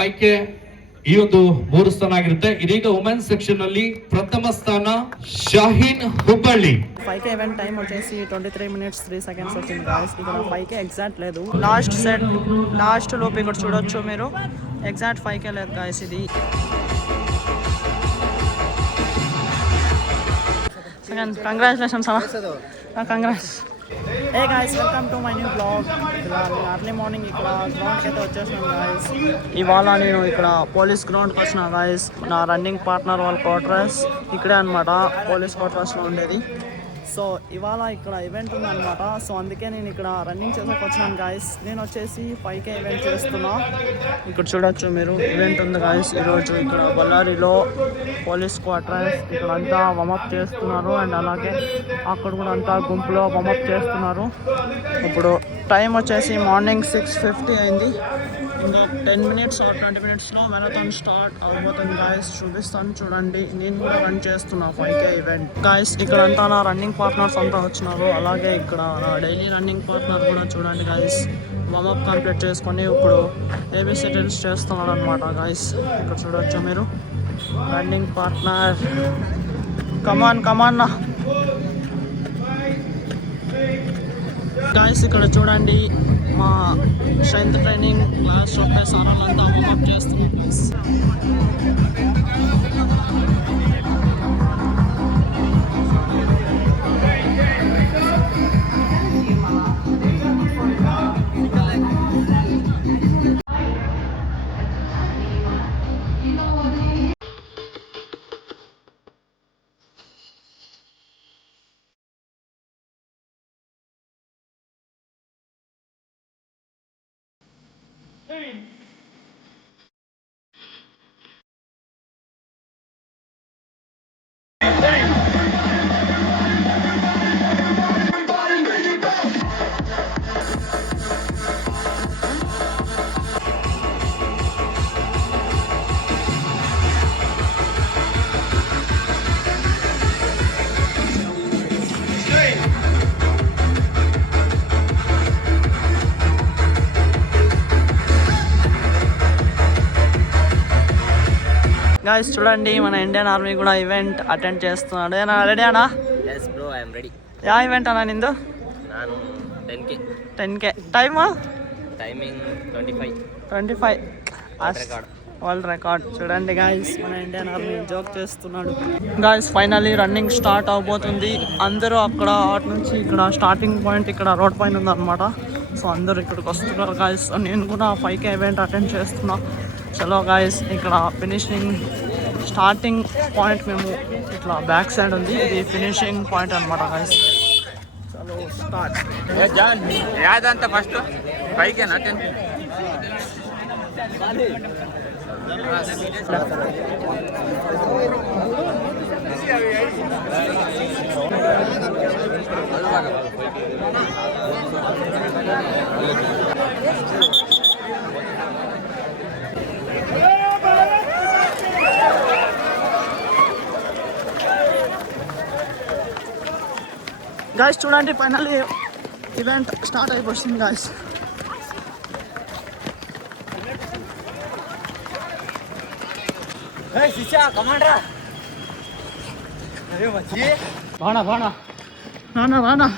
5K ಈ ಒಂದು 3 ಸ್ಥಾನ ಆಗಿರುತ್ತೆ. ಇದೀಗ ವುಮೆನ್ಸ್ సెక్షన్ ನಲ್ಲಿ ಪ್ರಥಮ ಸ್ಥಾನ ಶಾಹೀನ್ ಹುಬ್ಬಳ್ಳಿ. 5K ఈవెంట్ టైం వచ్చేసి 23 minutes 3 seconds వచ్చింది గాయ్స్. ఇక్కడ 5K ఎగ్జాక్ట్ లేదు. లాస్ట్ సెట్ లాస్ట్ లోపు ఇక్కడ చూడొచ్చు మీరు. ఎగ్జాక్ట్ 5K లేదు గాయ్స్. ఇది సెకండ్. కంగ్రాచులేషన్స్ అన్న. కంగ్రాట్స్. ఏ guys, welcome to my new blog. ఇలా నేను అర్లీ మార్నింగ్ ఇక్కడ గ్రౌండ్కి అయితే వచ్చేసాను గాయ్స్. ఇవాళ నేను ఇక్కడ పోలీస్ గ్రౌండ్కి వచ్చిన గాయ్స్. నా రన్నింగ్ పార్ట్నర్ వాళ్ళ క్వార్టర్స్ ఇక్కడే అనమాట, పోలీస్ క్వార్టర్స్లో ఉండేది. సో ఇవాళ ఇక్కడ ఈవెంట్ ఉందన్నమాట. సో అందుకే నేను ఇక్కడ రన్నింగ్ చేసాక వచ్చినాను గాయస్. నేను వచ్చేసి 5K ఈవెంట్ చేస్తున్నా. ఇక్కడ చూడొచ్చు మీరు, ఈవెంట్ ఉంది గాయస్ ఈరోజు. ఇక్కడ బళ్ళారిలో పోలీస్ క్వార్టర్స్ ఇక్కడ అంతా వామప్ చేస్తున్నారు. అండ్ అలాగే అక్కడ కూడా అంతా గుంపులో వామప్ చేస్తున్నారు. ఇప్పుడు టైం వచ్చేసి మార్నింగ్ 6:50 అయింది. ఇంకా 10 minutes or 20 minutesలో మ్యారథాన్ స్టార్ట్ అవబోతుంది గాయస్. చూపిస్తాను చూడండి. నేను కూడా రన్ చేస్తున్నా 5K ఈవెంట్ గాయస్. ఇక్కడ అంతా నా రన్నింగ్ పార్ట్నర్స్ అంతా వచ్చినారు. అలాగే ఇక్కడ నా డైలీ రన్నింగ్ పార్ట్నర్ కూడా చూడండి గాయస్. వామప్ కంప్లీట్ చేసుకొని ఇప్పుడు ఏబీసీ డ్రిల్స్ చేస్తున్నాడు అనమాట గాయస్. ఇక్కడ చూడొచ్చు మీరు, running partner. Come on come on guys. ఇక్కడ చూడండి మా స్ట్రెంత్ ట్రైనింగ్ క్లాస్ చెప్పే సారాలంతా వామప్ చేస్తున్నాం గాయస్. గాయస్ చూడండి, మన ఇండియన్ ఆర్మీ కూడా ఈవెంట్ అటెండ్ చేస్తున్నాడు. ఏనా రెడీ అన్నా? yes bro I am ready. యా ఈవెంట్ అన్నా నిందు? ನಾನು 10K టైమా? Timing 25 world record. చూడండి గాయస్, మన ఇండియన్ ఆర్మీ జోక్ చేస్తున్నాడు. గాయస్ ఫైనల్లీ రన్నింగ్ స్టార్ట్ అవబోతుంది. అందరూ అక్కడ అటు నుంచి ఇక్కడ స్టార్టింగ్ పాయింట్ ఇక్కడ రోడ్ పైన ఉందన్నమాట. సో అందరూ ఇక్కడికి వస్తున్నారు గాయస్. నేను కూడా 5K ఈవెంట్ అటెండ్ చేస్తున్నా. చలో గాయస్, ఇక్కడ ఫినిషింగ్ స్టార్టింగ్ పాయింట్ మేము ఇట్లా బ్యాక్ సైడ్ ఉంది, ఇది ఫినిషింగ్ పాయింట్ అనమాట గాయస్. చలో స్టార్ట్. యాదంతా ఫస్ట్ 5K నా 10 గాయస్ చూడండి, ఫైనల్లీ ఈవెంట్ స్టార్ట్ అయిపోతుంది గాయస్. రానా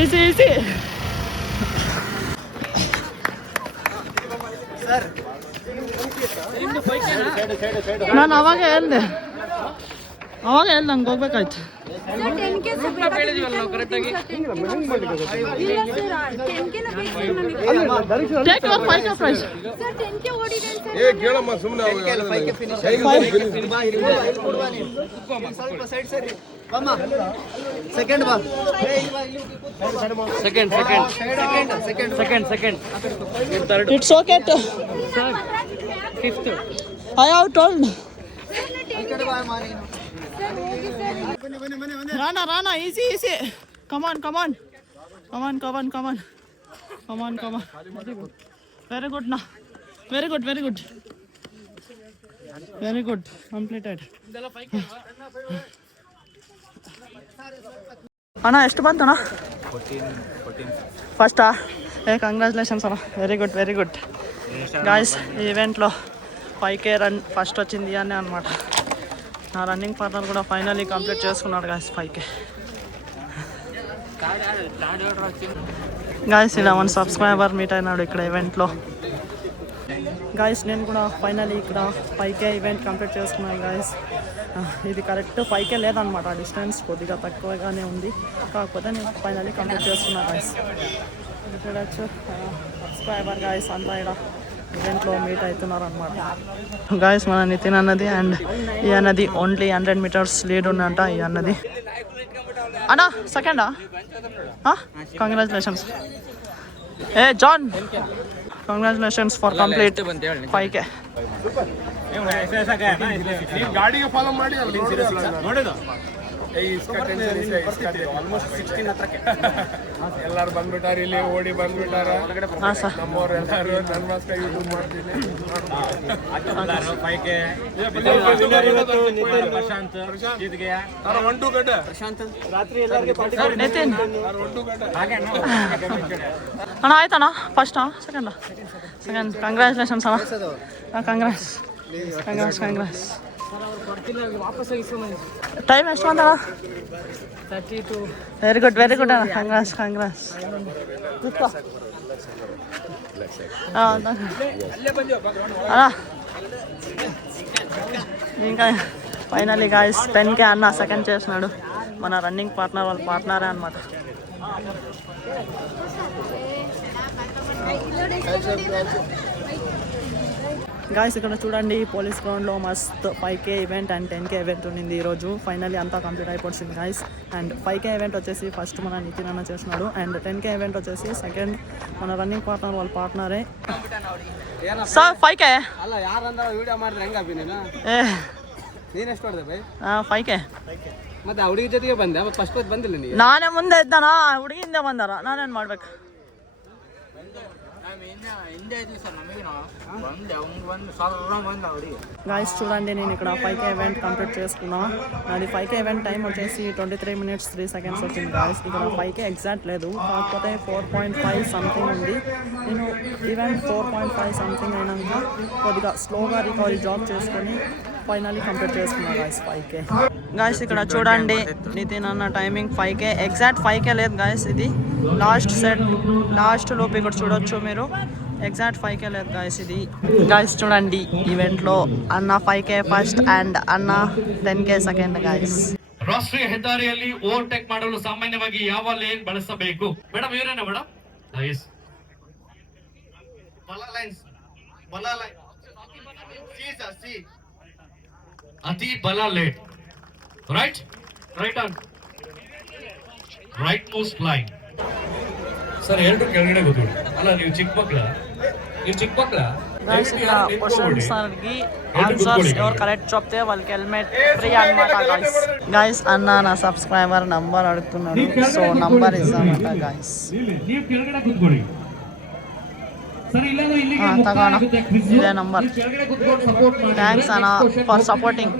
ಈಸಿ ನಾನು ಅವಾಗ ಹೇಳ್ದೆ ಹಂಗೆ ಹೋಗ್ಬೇಕಾಯ್ತು. Take your 5K prize. Second ಬಾ second it's okay to fifth I have told Rana, easy. Come on. Very good, na. Very good. Completed. Anna, ಎಷ್ಟು ಬಂತು ಅಣ್ಣ? 14. ಫಸ್ಟಾ? కంగ్రాచులేషన్స్ అన్న. Very good. గాయస్ ఈ ఈవెంట్లో 5K రన్ ఫస్ట్ వచ్చింది అని అనమాట. నా రన్నింగ్ పార్ట్నర్ కూడా ఫైనల్లీ కంప్లీట్ చేసుకున్నాడు గాయస్ 5K. గాయస్ ఇలా 1 సబ్స్క్రైబర్ మీట్ అయినాడు ఇక్కడ ఈవెంట్లో. గాయస్ నేను కూడా ఫైనల్లీ ఇక్కడ 5K ఈవెంట్ కంప్లీట్ చేసుకున్నాను గాయస్. ఇది కరెక్ట్ 5K లేదనమాట, డిస్టెన్స్ కొద్దిగా తక్కువగానే ఉంది, కాకపోతే నేను ఫైనల్లీ కంప్లీట్ చేసుకున్నాను గాయస్. చూడచ్చు సబ్స్క్రైబర్ గాయస్ అంతా ఇక్కడ ఈవెంట్లో మీట్ అవుతున్నారు అనమాట. గాయస్ మన నితిన్ అన్నది అండ్ ఈ అన్నది ఓన్లీ 100 మీటర్స్ లీడ్ ఉన్నంట. ఈ అన్నది అన్నా సెకండా? Congratulations John, congratulations for complete 5K. ಗಾಡಿಗೆ ಫಾಲೋ ಮಾಡಿ ಎಲ್ಲಾರು ಬಂದ್ಬಿಟ್ಟಾರ, ಇಲ್ಲಿ ಓಡಿ ಬಂದ್ಬಿಟ್ಟಾರ ನಮ್ಮವ್ರು ಎಲ್ಲಾರು. ನನ್ನ ಮಾಸ್ಕ ಯೂಟ್ಯೂಬ್ ಮಾಡ್ತೀನಿ. ನಿತಿನ್ ಅಣ್ಣ ಆಯ್ತಣ್ಣ? ಫಸ್ಟಾ ಸೆಕೆಂಡಾ? ಸೆಕೆಂಡ್. ಕಂಗ್ರ್ಯಾಚುಲೇಷನ್ಸ್ ಅಣ್ಣ. ಕಂಗ್ರಾಸ್. ಟೈಮ್ ಎಷ್ಟು ಬಂದಣ್ಣ? 32. ವೆರಿ ಗುಡ್ ಅಣ್ಣ. ಕಂಗ್ರಾಸ್. ಅಣ್ಣ ఇంకా ఫైనల్లీ గాయస్ 10K అన్న సెకండ్ చేసినాడు. మన రన్నింగ్ పార్ట్నర్ వాళ్ళ పార్ట్నరే అనమాట. గాయస్ ఇక్కడ చూడండి పోలీస్ గ్రౌండ్లో మస్త్ 5K event and 10K event ఉన్నింది ఈరోజు. ఫైనల్లీ అంతా కంప్లీట్ అయిపోతుంది గాయస్. అండ్ 5K ఈవెంట్ వచ్చేసి ఫస్ట్ మన నితిన్ అన్న చేసినాడు అండ్ 10K ఈవెంట్ వచ్చేసి సెకండ్ మన రన్నింగ్ పార్ట్నర్ వాళ్ళ పార్ట్నరే. సార్ 5K ಅಲ್ಲ ಯಾರಂದ್ರೆ ವಿಡಿಯೋ ಮಾಡಿದ್ರೆ ಹೆಂಗ ಅಭಿ ನೀನು ಎಷ್ಟು ಹೊಡೆದೆ ಬೈ? 5K. ಮತ್ತೆ ಆ ಹುಡುಗಿ ಜೊತೆಗೆ ಬಂದೆ, ಮತ್ತೆ ಫಸ್ಟ್ ಬಂದಿಲ್ಲ ನೀನು? ನಾನೇ ಮುಂದೆ ಇದ್ದಾನ, ಹುಡುಗಿಂದ ಬಂದಾರ, ನಾನೇನು ಮಾಡ್ಬೇಕು? గాయస్ చూడండి నేను ఇక్కడ 5K ఈవెంట్ కంప్లీట్ చేసుకున్నా. నాది 5K ఈవెంట్ టైం వచ్చేసి 23 minutes 3 seconds వచ్చింది గాయస్. ఇక్కడ 5K ఎగ్జాక్ట్ లేదు, కాకపోతే 4.5 సంథింగ్ ఉంది. నేను ఈవెంట్ 4.5 సంథింగ్ అయినాక కొద్దిగా స్లోగా రికవరీ జాబ్ చేసుకొని ఫైనల్లీ కంప్లీట్ చేసుకున్నా గాయస్ 5K. గాయస్ ఇక్కడ చూడండి నితిన్ అన్న టైమింగ్ 5K ఎగ్జాక్ట్ 5K లేదు గాయస్. ఇది లాస్ట్ లోపు ఇక్కడ చూడొచ్చు మీరు, ఎగ్జాక్ట్ 5K లేదు గాయస్ ఇది. గాయస్ చూడండి ఈవెంట్లో అన్న 5K ಫಸ್ಟ್ ಅಂಡ್ ಅನ್ನ 10K ಸೆಕೆಂಡ್ ಗಾಯ್ಸ್. ರಾಷ್ಟ್ರೀಯ ಹೆದ್ದಾರಿಯಲ್ಲಿ ಓವರ್ಟೇಕ್ ಮಾಡಲು ಸಾಮಾನ್ಯವಾಗಿ ಯಾವ ಲೇನ್ ಬಳಸಬೇಕು? ಮೇಡಮ್ ಇವರೇನಾ ಮೇಡಮ್? ನೈಸ್. ಅತಿ ಬಲ lane. Right on. Right most line. Sir ಎರಡು ಕೆಳಗಡೆ ಕೂತ್ಕೊಳ್ಳಿ. ಅಲ್ಲ ನೀವು ಚಿಕ್ಕ ಮಕ್ಕಳ? గాయస్ ఇక్కడ క్వశ్చన్స్ అడిగి ఆన్సర్స్ ఎవరు కరెక్ట్ చెప్తే వాళ్ళకి హెల్మెట్ ఫ్రీ అన్నమాట గాయస్. గాయస్ అన్న నా సబ్స్క్రైబర్ నంబర్ అడుగుతున్నాడు, సో నంబర్ ఇస్తామంట గాయస్. తగాన ఇదే నంబర్. థ్యాంక్స్ అన్న ఫర్ సపోర్టింగ్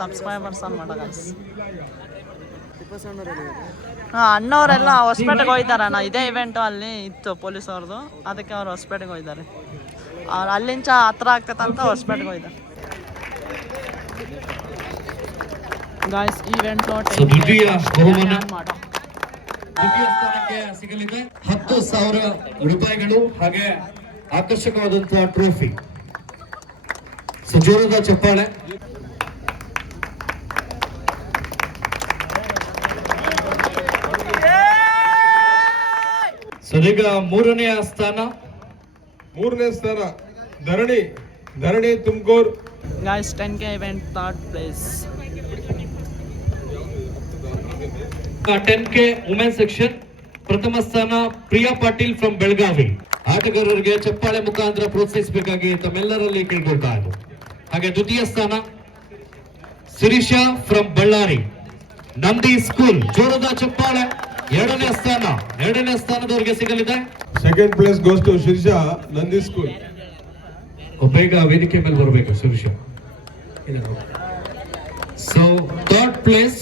ಸಬ್ಸ್ಕ್ರೈಬರ್ಸ್ ಅನ್ಮಾಡ ಗಾಯ್ಸ್. ಅಣ್ಣವರೆಲ್ಲ ಹೊಸಪೇಟೆಗೆ ಹೋಯ್ತಾರಣ್ಣ, ಇದೇ ಇವೆಂಟು ಅಲ್ಲಿ ಇತ್ತು ಪೊಲೀಸ್ ಅವ್ರದ್ದು, ಅದಕ್ಕೆ ಅವ್ರು ಹೊಸಪೇಟೆಗೆ ಹೋಯ್ತಾರೆ. ಅವ್ರು ಅಲ್ಲಿಂದ ಹತ್ರ ಆಗ್ತದಂತ ಹೊಸಪೇಟೆಗೆ ಹೋಯ್ತಾರೆ ಗಾಯ್ಸ್. ಈವೆಂಟ್లో ದ್ವಿತೀಯ ಸ್ಥಾನಕ್ಕೆ ಸಿಗಲಿದೆ 10,000 ರೂಪಾಯಿಗಳು, ಹಾಗೆ ಆಕರ್ಷಕವಾದಂತಹ ಟ್ರೋಫಿ. ಜೋರದ ಚಪ್ಪಾಳೆ. ಸರಿಗ ಮೂರನೇ ಸ್ಥಾನ Dharani Tumakuru. Guys 10K event third place. 10K women section ಪ್ರಥಮ ಸ್ಥಾನ ಪ್ರಿಯಾ ಪಾಟೀಲ್ ಫ್ರಮ್ ಬೆಳಗಾವಿ. ಆಟಗಾರರಿಗೆ ಚಪ್ಪಾಳೆ ಮುಖಾಂತರ ಪ್ರೋತ್ಸಾಹಿಸಬೇಕಾಗಿ ತಮ್ಮೆಲ್ಲರಲ್ಲಿ ಕೇಳ್ಕೊಳ್ತಾ ಇದ್ದು. ಹಾಗೆ ದ್ವಿತೀಯ ಸ್ಥಾನ ಶಿರೀಷಾ ಫ್ರಮ್ ಬಳ್ಳಾರಿ ನಂದಿ ಸ್ಕೂಲ್. ಜೋರದ ಚಪ್ಪಾಳೆ. ಎರಡನೇ ಸ್ಥಾನದವರಿಗೆ ಸಿಗಲಿದೆ. Second place goes to Shirsha Nandi school. ಬೇಗ ವೇದಿಕೆ ಮೇಲೆ ಬರಬೇಕು Shirisha. So third place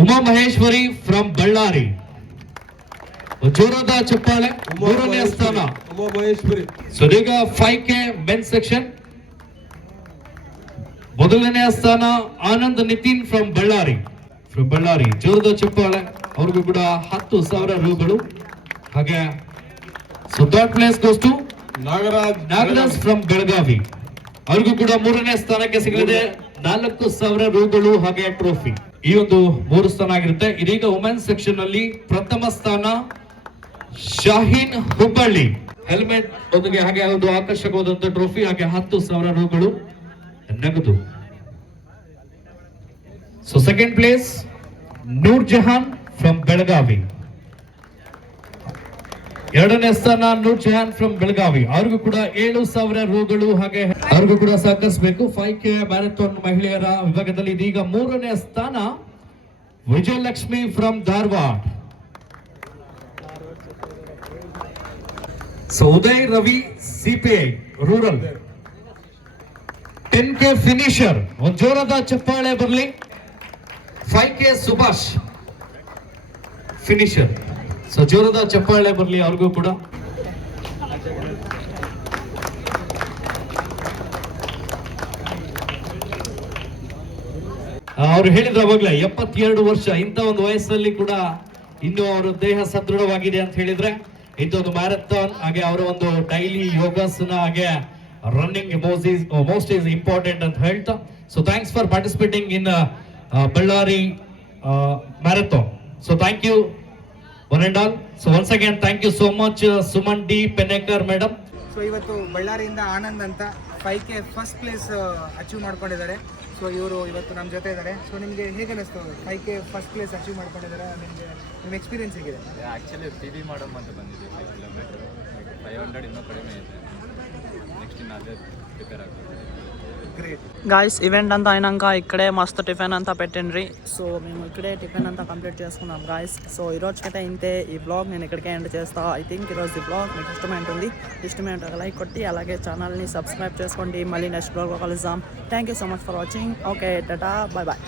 Uma Maheshwari from Ballari. ಜೋರದ ಚಪ್ಪಾಳೆ. ಮೂರನೇ ಸ್ಥಾನ ಉಮಾ ಮಹೇಶ್ವರಿ. ಸೊ ಈಗ 5K ಮೆನ್ ಸೆಕ್ಷನ್ ಮೊದಲನೇ ಸ್ಥಾನ ಆನಂದ್ ನಿತಿನ್ ಫ್ರಮ್ ಬಳ್ಳಾರಿ. ಜೋರದ ಚಪ್ಪಾಳೆ. ಅವ್ರಿಗೂ ಕೂಡ 10,000 ರೂಗಳು. ಹಾಗೆ so third place goes to Nagaraj from Belagavi. ಅವ್ರಿಗೂ ಕೂಡ ಮೂರನೇ ಸ್ಥಾನಕ್ಕೆ ಸಿಗಲಿದೆ 4,000 ರೂಗಳು ಹಾಗೆ ಟ್ರೋಫಿ. ಈ ಒಂದು 3 ಸ್ಥಾನ ಆಗಿರುತ್ತೆ. ಇದೀಗ ವುಮೆನ್ಸ್ ಸೆಕ್ಷನ್ ಅಲ್ಲಿ ಪ್ರಥಮ ಸ್ಥಾನ ಶಾಹೀನ್ ಹುಬ್ಬಳ್ಳಿ. ಹೆಲ್ಮೆಟ್ ಒಂದಿಗೆ ಹಾಗೆ ಒಂದು ಆಕರ್ಷಕವಾದಂತ ಟ್ರೋಫಿ ಹಾಗೆ 10,000 ರೂಗಳು ನಗದು. So second place Nur Jahan ಫ್ರಮ್ ಬೆಳಗಾವಿ. ಎರಡನೇ ಸ್ಥಾನ ನೂರ್ ಜಹಾನ್ ಫ್ರಮ್ ಬೆಳಗಾವಿ. ಅವ್ರಿಗೂ ಕೂಡ 7,000 ರೂಗಳು ಹಾಗೆ ಅವ್ರಿಗೂ ಕೂಡ ಸಹಕರಿಸಬೇಕು. 5K ಮ್ಯಾರಥಾನ್ ಮಹಿಳೆಯರ ವಿಭಾಗದಲ್ಲಿ ಇದೀಗ ಮೂರನೇ ಸ್ಥಾನ ವಿಜಯಲಕ್ಷ್ಮಿ ಫ್ರಮ್ ಧಾರವಾಡ. ಸೊ Uday Ravi CPI rural 10K finisher. ಒಂದು ಜೋರದ ಚಪ್ಪಾಳೆ ಬರಲಿ. 5K ಸುಭಾಷ್ ಫಿನಿಷರ್. ಸೊ ಜೋರದ ಚಪ್ಪಾಳೆ ಬರಲಿ ಅವ್ರಿಗೂ ಕೂಡ. ಅವ್ರು ಹೇಳಿದ್ರು ಅವಾಗ್ಲೇ 72 ವರ್ಷ ಇಂಥ ಒಂದು ವಯಸ್ಸಲ್ಲಿ ಕೂಡ ಇನ್ನು ಅವರ ದೇಹ ಸದೃಢವಾಗಿದೆ ಅಂತ ಹೇಳಿದ್ರೆ ಇಂಥ ಒಂದು ಮ್ಯಾರಥಾನ್ ಹಾಗೆ ಅವರ ಒಂದು ಡೈಲಿ ಯೋಗಾಸನ ಹಾಗೆ ರನ್ನಿಂಗ್ ಮೋಸ್ಟ್ ಈಸ್ ಇಂಪಾರ್ಟೆಂಟ್ ಅಂತ ಹೇಳ್ತಾ. So thanks for participating in Ballari marathon. So thank you one and all. So once again thank you so much Suman D Pennekar madam. So ಇವತ್ತು ಬಳ್ಳಾರಿಯಿಂದ ಆನಂದ್ ಅಂತ 5K ಫಸ್ಟ್ ಪ್ಲೇಸ್ ಅಚೀವ್ ಮಾಡ್ಕೊಂಡಿದ್ದಾರೆ. ಸೊ ಇವರು ಇವತ್ತು ನಮ್ಮ ಜೊತೆ ಇದ್ದಾರೆ. ಸೊ ನಿಮಗೆ ಹೇಗೆ ಅನಿಸ್ತು 5K ಫಸ್ಟ್ ಪ್ಲೇಸ್ ಅಚೀವ್ ಮಾಡ್ಕೊಂಡಿದ್ದಾರೆ? ನಿಮಗೆ ನಿಮ್ಮ ಎಕ್ಸ್ಪೀರಿಯನ್ಸ್ ಹೇಗಿದೆ? ಆ್ಯಕ್ಚುಲಿ PB ಮಾಡಮ್ ಅಂತ ಬಂದಿದೆ 5 ಕಿಲೋಮೀಟರ್. 500 ಇನ್ನೂ ಕಡಿಮೆ ಇದೆ. ನೆಕ್ಸ್ಟ್ ಇನ್ನು ಅದೇ ಪ್ರಿಪೇರ್ ಆಗ್ತದೆ. గ్రేట్ గాయస్ ఈవెంట్ అంతా అయినాక ఇక్కడే మస్తు టిఫిన్ అంతా పెట్టండి. సో మేము ఇక్కడే టిఫిన్ అంతా కంప్లీట్ చేసుకున్నాం గాయస్. సో ఈరోజుకైతే ఇంతే. ఈ బ్లాగ్ నేను ఇక్కడికే ఎండ్ చేస్తా. ఐ థింక్ ఈరోజు ఈ బ్లాగ్ మీకు ఇష్టమే ఉంటుంది ఒక లైక్ కొట్టి అలాగే ఛానల్ని సబ్స్క్రైబ్ చేసుకోండి. మళ్ళీ నెక్స్ట్ బ్లాగ్లో కలుద్దాం. Thank you so much for watching. Okay tata bye bye.